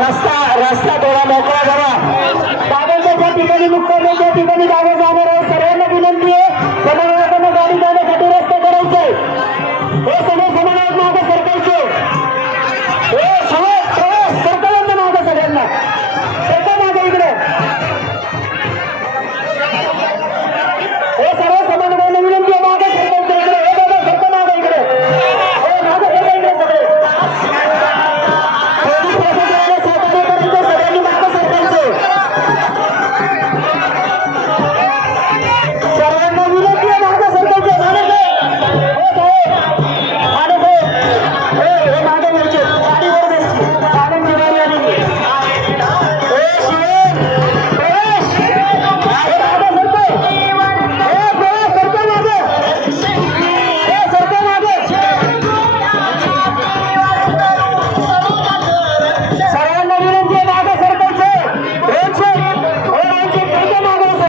रस्ता रस्ता थोडा मोकळा करा. त्या ठिकाणी मुक्काम ठिकाणी जागा जाणार आहे सर्व